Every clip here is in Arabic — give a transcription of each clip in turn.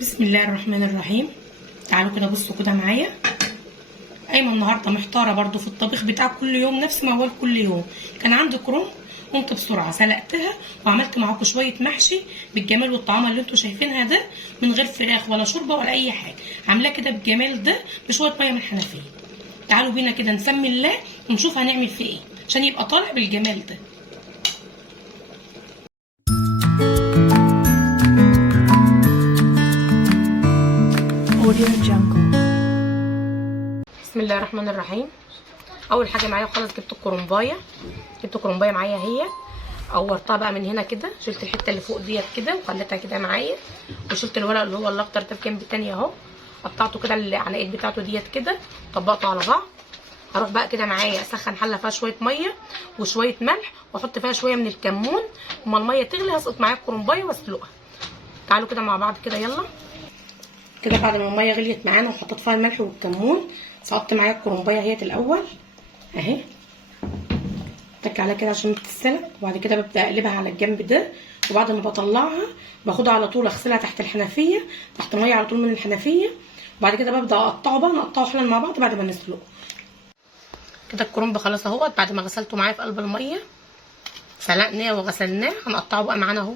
بسم الله الرحمن الرحيم. تعالوا كده بصوا كده معايا. قايمه النهارده محتاره برضو في الطبيخ بتاع كل يوم، نفس ما هو كل يوم. كان عندي كروم، قمت بسرعه سلقتها وعملت معاكم شويه محشي بالجمال والطعامه اللي انتوا شايفينها ده، من غير فراخ ولا شوربه ولا اي حاجه، عاملاه كده بالجمال ده بشويه ميه من الحنفيه. تعالوا بينا كده نسمي الله ونشوف هنعمل فيه ايه عشان يبقى طالع بالجمال ده. بسم الله الرحمن الرحيم. اول حاجه معايا خالص جبت الكرنبايه معايا اهي. قورتها بقى من هنا كده، شلت الحته اللي فوق ديت كده وخليتها كده معايا، وشلت الورق اللي هو الاخضر ده في جنب تاني اهو، قطعته كده العناقيد بتاعته ديت كده، طبقته على بعض. هروح بقى كده معايا اسخن حله فيها شويه ميه وشويه ملح، واحط فيها شويه من الكمون، وما الميه تغلي هسقط معايا الكرنبايه واسلقها. تعالوا كده مع بعض كده يلا. كده بعد ما الميه غليت معانا وحطيت فيها الملح والكمون، سقطت معايا الكرنبايه اهيت الاول اهي، اتك عليها كده عشان تتسلق، وبعد كده ببدا اقلبها على الجنب ده، وبعد ما بطلعها باخدها على طول اغسلها تحت الحنفيه، تحت ميه على طول من الحنفيه، وبعد كده ببدا اقطعه بقى، نقطعه حلال مع بعض بعد ما نسلقه. كده الكرنب خلاص اهوت، بعد ما غسلته معايا في قلب الميه، سلقناه وغسلناه، هنقطعه بقى معانا اهو،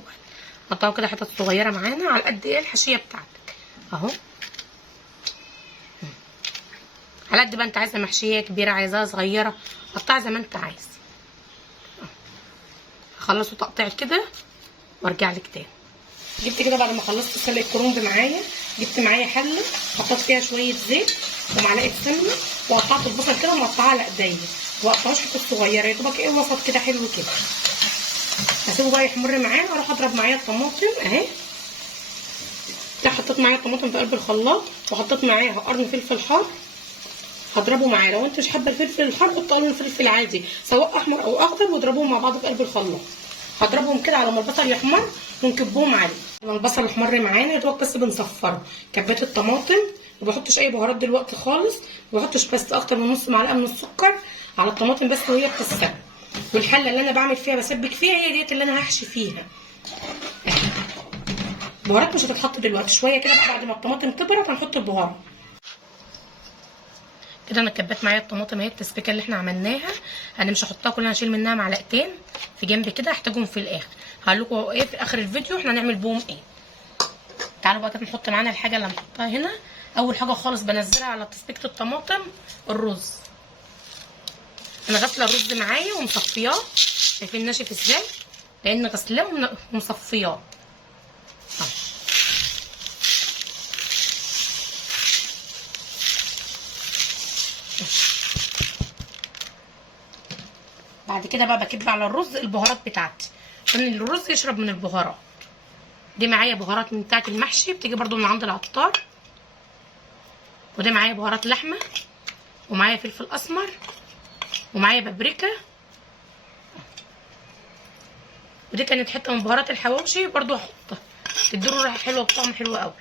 نقطعه كده حتت صغيره معانا على قد ايه الحشيه بتاعتك اهو، على قد بقى انت عايزه محشيه كبيره عايزاها صغيره، قطعها زي ما انت عايز. هخلصه تقطيع كده وارجع لك تاني. جبت كده بعد ما خلصت سلق الكرنب معايا، جبت معايا حله حطيت فيها شويه زيت ومعلقه سمنه، وقطعت البصل كده ومقطعاه على ايديا، وقطعوش حتت صغيره يا دوبك ايه وسط كده حلو كده. هسيبه بقى يحمر معايا، واروح اضرب معايا الطماطم اهي. كده حطيت معايا الطماطم في قلب الخلاط، وحطيت معاها قرن فلفل حار هضربه معاه. لو انت مش حابه الفلفل الحار حط قرن فلفل عادي سواء احمر او اخضر، واضربوهم مع بعض في قلب الخلاط. هضربهم كده على ما البصل يحمر ونكبهم عليه. لما البصل يحمر معانا يا دوب بس بنصفره. كبات الطماطم، ما بحطش اي بهارات دلوقتي خالص، ما بحطش بس اكتر من نص معلقه من السكر على الطماطم بس وهي بتتسبك. والحله اللي انا بعمل فيها بسبك فيها هي ديت اللي انا هحشي فيها. البهارات مش هتتحط دلوقتي، شويه كده بقى بعد ما الطماطم تبرد هنحط البهارات. كده انا كبت معايا الطماطم اهي، التسبيكه اللي احنا عملناها انا مش هحطها كلها، هشيل منها معلقتين في جنب كده هحتاجهم في الاخر. هقول لكم ايه في اخر الفيديو احنا هنعمل بهم ايه. تعالوا بقى كده نحط معانا الحاجه اللي هنحطها هنا. اول حاجه خالص بنزلها على تسبيكه الطماطم الرز. انا غاسله الرز معايا ومصفياه، شايفين ناشف ازاي؟ لان غسلاه ومصفياه. بعد كده بقى بكب على الرز البهارات بتاعتي عشان الرز يشرب من البهارات دي. معايا بهارات من بتاعه المحشي بتيجي برده من عند العطار، وده معايا بهارات لحمه، ومعايا فلفل اسمر، ومعايا بابريكا، ودي كانت حته من بهارات الحواوشي برده هحطها تديله ريحه حلوه وطعم حلو قوي.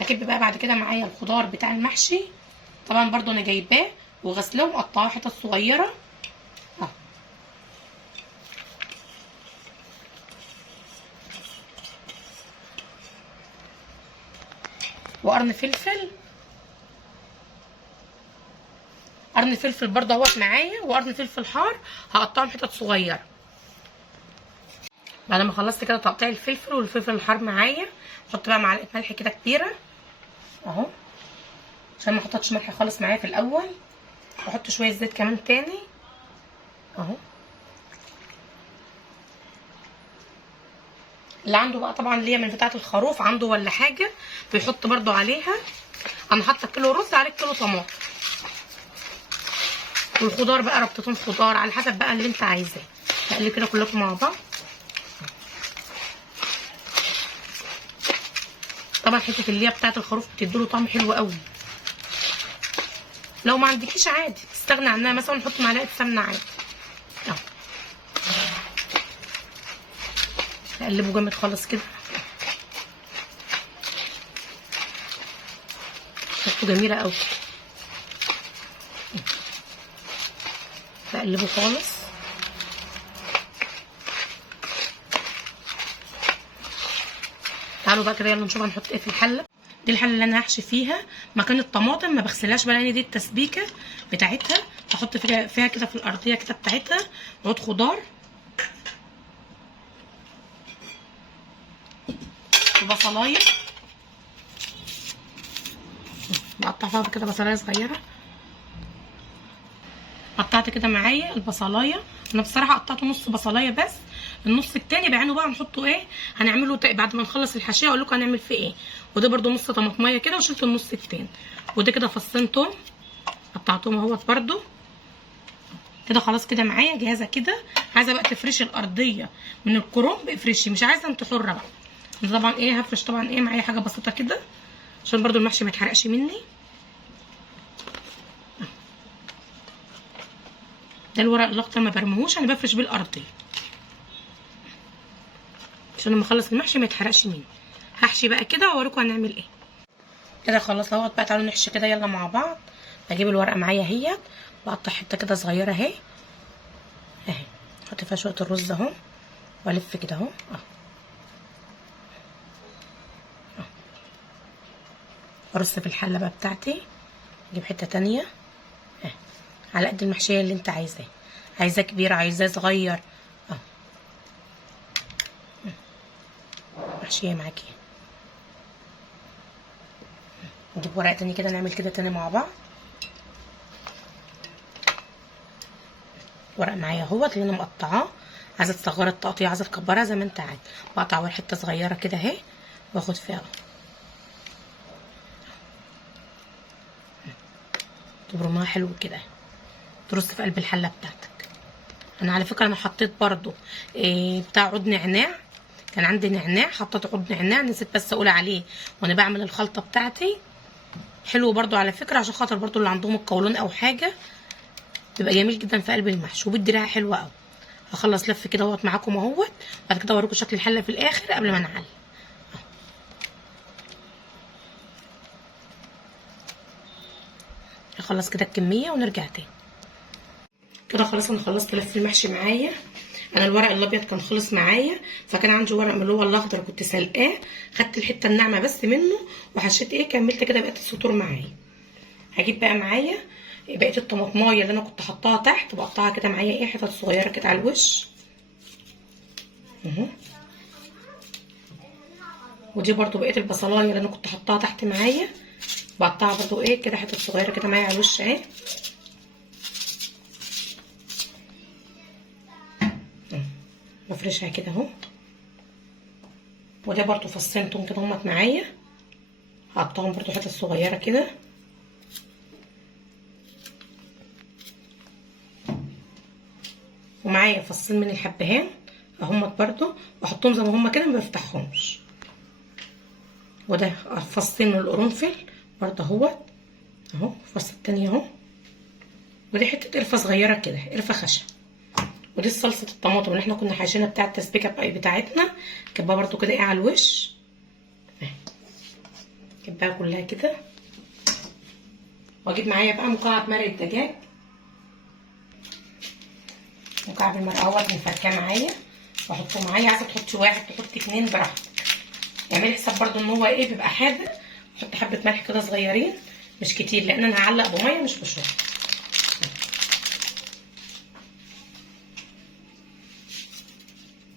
هكب بقى بعد كده معايا الخضار بتاع المحشي، طبعا برده انا جايباه وغسلاه ومقطعاه حتت صغيره اهو. وقرن فلفل برده اهوت معايا، وقرن فلفل حار هقطعهم حتت صغيره. بعد ما خلصت كده تقطيع الفلفل والفلفل الحار معايا، احط بقى معلقه ملح كده كبيره اهو، عشان ما حطيتش ملح خالص معايا في الاول. واحط شويه زيت كمان تاني اهو. اللي عنده بقى طبعا اللي هي من بتاعه الخروف عنده ولا حاجه بيحط برده عليها. انا حاطه كيلو رز عليه كيلو طماطم، والخضار بقى ربطتين خضار على حسب بقى اللي انت عايزاه. هقلب كده كلكم مع بعض. طبعا حته اللي هي بتاعه الخروف بتديله طعم حلو قوي. لو ما عندكيش عادي تستغني عنها، مثلا نحط معلقه سمنه عادي اهو. هقلبه جامد خالص كده، ريحته جميله قوي. بقلبه خالص. تعالوا بقى كده يلا نشوف هنحط ايه في الحله. دي الحله اللي انا هحشي فيها مكان الطماطم، ما بغسلهاش بقى لان دي التسبيكه بتاعتها. هحط فيها كده في الارضيه كده بتاعتها عود خضار وبصلايه، بقطع فيها كده بصلايه صغيره. قطعت كده معايا البصلايه، انا بصراحه قطعت نص بصلايه بس، النص التاني بعينه بقى هنحطه ايه، هنعمله بعد ما نخلص الحشيه اقول لكم هنعمل فيه ايه. وده برده نص طماطميه كده وشلت النص التاني. وده كده فصين توم قطعتهم اهوت برده كده. خلاص كده معايا جاهزه كده. عايزه بقى تفرشي الارضيه من الكرنب افرشي، مش عايزه انت حره بقى. انا طبعا ايه هفرش طبعا ايه معايا حاجه بسيطه كده عشان برده المحشي ما يتحرقش مني. ده الورق الاخضر ما برميهوش، انا بفرش بيه الارضيه عشان لما اخلص المحشي ما يتحرقش مني. هحشي بقى كده واوريكم هنعمل ايه. كده خلاص اهوت بقى، تعالوا نحشي كده يلا مع بعض. بجيب الورقه معايا اهي واقطع حته كده صغيره اهي احط فيها شويه الرز اهو والف كده اهو ارص في الحله بقى بتاعتي. اجيب حته تانية على قد المحشيه اللي انت عايزاه، عايزاه كبير عايزاه صغير محشيه معاكي. نجيب ورقه تاني كده نعمل كده تاني مع بعض. ورق معايا اهوت اللي انا مقطعاه، عايزه تصغري التقطيع عايزه تكبرها زي ما انت عايز. بقطع اول حته صغيره كده اهي واخد فيها تبرمها حلو كده، ترص في قلب الحله بتاعتك. انا على فكره انا حطيت برضو بتاع عود نعناع، كان عندي نعناع حطيت عود نعناع نسيت بس اقول عليه وانا بعمل الخلطه بتاعتي. حلو برضو على فكره عشان خاطر برضو اللي عندهم القولون او حاجه بيبقى جميل جدا في قلب المحشي وبيدي ريحه حلوه قوي. هخلص لف كده اهوت معاكم اهوت، بعد كده اوريكم شكل الحله في الاخر قبل ما نعلق. هخلص كده الكميه ونرجع تاني. كده خلاص انا خلصت لف المحشي معايا. انا الورق الابيض كان خلص معايا، فكان عندي ورق من اللي هو الاخضر كنت سلقاه، خدت الحته الناعمه بس منه وحشيت كملت كده بقت السطور معايا. هجيب بقى معايا بقيه الطماطمايه اللي انا كنت حطاها تحت بقطعها كده معايا حتت صغيره كده على الوش ودي برضو بقيه البصلايه اللي انا كنت حطاها تحت معايا بقطعها برضو كده حتت صغيره كده معايا على الوش بفرشها كده اهو. وده برضو فصين توم كده همت معايا هقطعهم برضو حتت صغيره كده. ومعايا فصين من الحبهان اهمت برضو واحطهم زي ما هما كده ما بفتحهمش. وده فصين من القرنفل برضو اهو الفص التاني اهو. ودي حته قرفه صغيره كده قرفه خشب. ودي صلصه الطماطم اللي احنا كنا حاشينها بتاعه التسبيكه بتاعتنا كبها برضو كده على الوش كبها كلها كده. واجيب معايا بقى مكعب مرق الدجاج، مكعب المرق اهوت مفركاه معايا واحطه معايا. عايزه تحطي واحد تحطي اتنين براحتك، اعملي حساب برضو ان هو بيبقى حادق. احط حبه ملح كده صغيرين مش كتير لان انا هعلق بميه مش بشرب.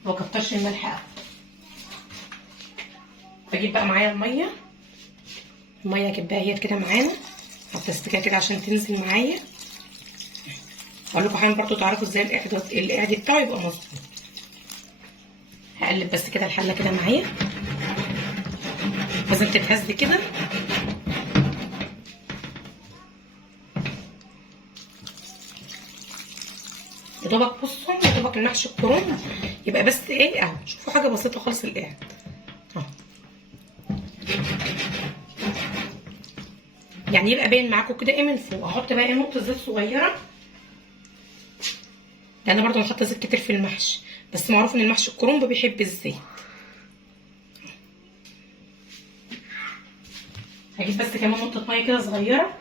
ما كترش الملح قوي. بجيب بقى معايا الميه كبايه كده معانا هتستكها كده عشان تنزل معايا. اقول لكم حالا برضو تعرفوا ازاي القعد بتاعه يبقى مظبوط. هقلب بس كده الحله كده معايا لازم تتهز كده. يا دوبك بصوا يا دوبك المحشي الكرنب يبقى بس اهو. شوفوا حاجه بسيطه خالص القعد اهو، يعني يبقى باين معاكم كده من فوق. هحط بقى نقطه زيت صغيره لان برضو انا حاطه زيت كتير في المحشي بس معروف ان المحشي الكرنب بيحب الزيت. هجيب بس كمان نقطه ميه كده صغيره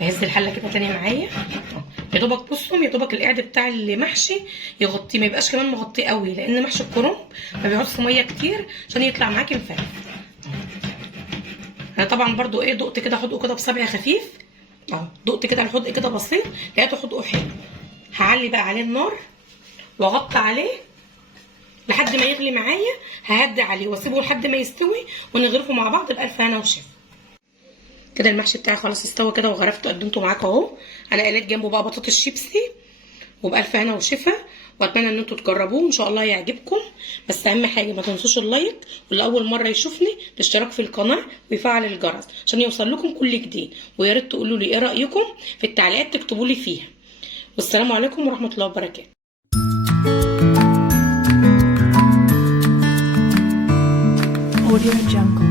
بهز الحله كده تاني معايا. يا دوبك بصوا، يا دوبك القعد بتاع المحشي يغطيه، ما يبقاش كمان مغطيه قوي، لان محشي الكرنب ما بيقعدش ميه كتير عشان يطلع معاكي مفلفل. انا طبعا برضو ايه دقت كده حدقه كده بصبع خفيف اهو، دقت كده الحدق كده بسيط، لقيته حدقه حلو. هعلي بقى عليه النار واغطي عليه لحد ما يغلي معايا، ههدي عليه واسيبه لحد ما يستوي ونغرفه مع بعض بألف هنا وشفا. كده المحشي بتاعي خلاص استوى كده وغرفته قدمته معاكم اهو. انا قليت جنبه بقى بطاطس شيبسي وبألف هنا وشفا، واتمنى ان انتوا تجربوه ان شاء الله يعجبكم. بس اهم حاجه ما تنسوش اللايك، واللي اول مره يشوفني الاشتراك في القناه ويفعل الجرس عشان يوصل لكم كل جديد. ويا ريت تقولوا لي ايه رايكم في التعليقات، تكتبوا لي فيها. والسلام عليكم ورحمه الله وبركاته. Audio Jungle.